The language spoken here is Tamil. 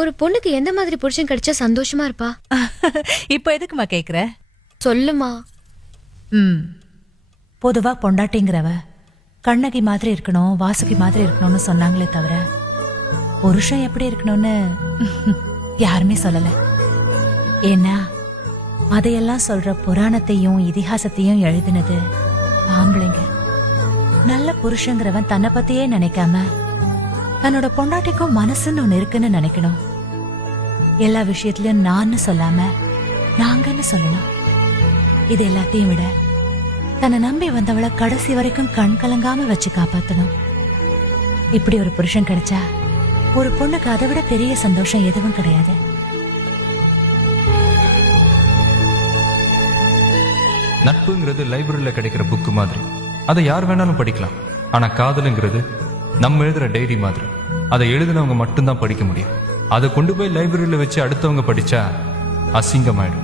ஒரு பொண்ணுக்கு எந்த மாதிரி புருஷன் கிடைச்சா சந்தோஷமா இருப்பா? இப்ப எதுக்குமா கேக்குற? சொல்லுமா. பொதுவா பொண்டாட்டிங்கிறவ கண்ணகி மாதிரி இருக்கணும், வாசுகி மாதிரி இருக்கணும்னு சொன்னாங்களே தவிர புருஷன் எப்படி இருக்கணும்னு யாருமே சொல்லல. ஏன்னா அதையெல்லாம் சொல்ற புராணத்தையும் இதிகாசத்தையும் எழுதினது ஆம்பளைங்க. நல்ல புருஷங்கிறவன் தன்னை பத்தியே நினைக்காம தன்னோட பொண்டாட்டிக்கும் மனசுன்னு ஒண்ணு இருக்குன்னு நினைக்கணும். எல்லா விஷயத்திலயும் நான் சொல்லாம நாங்கன்னு சொல்லணும். இது எல்லாத்தையும் விட தன்னை நம்பி வந்தவளை கடைசி வரைக்கும் கண் கலங்காம வச்சு காப்பாத்தணும். இப்படி ஒரு புருஷன் கிடைச்சா ஒரு பொண்ணுக்கு அதை விட பெரிய சந்தோஷம் எதுவும் கிடையாது. நட்புங்கிறது லைப்ரரியில கிடைக்கிற புக்கு மாதிரி, அதை யார் வேணாலும் படிக்கலாம். ஆனா காதலுங்கிறது நம்ம எழுதுற டைரி மாதிரி, அதை எழுதினவங்க மட்டும்தான் படிக்க முடியும். அதை கொண்டு போய் லைப்ரரியில வச்சு அடுத்தவங்க படிச்சா அசிங்கமாயிடும்.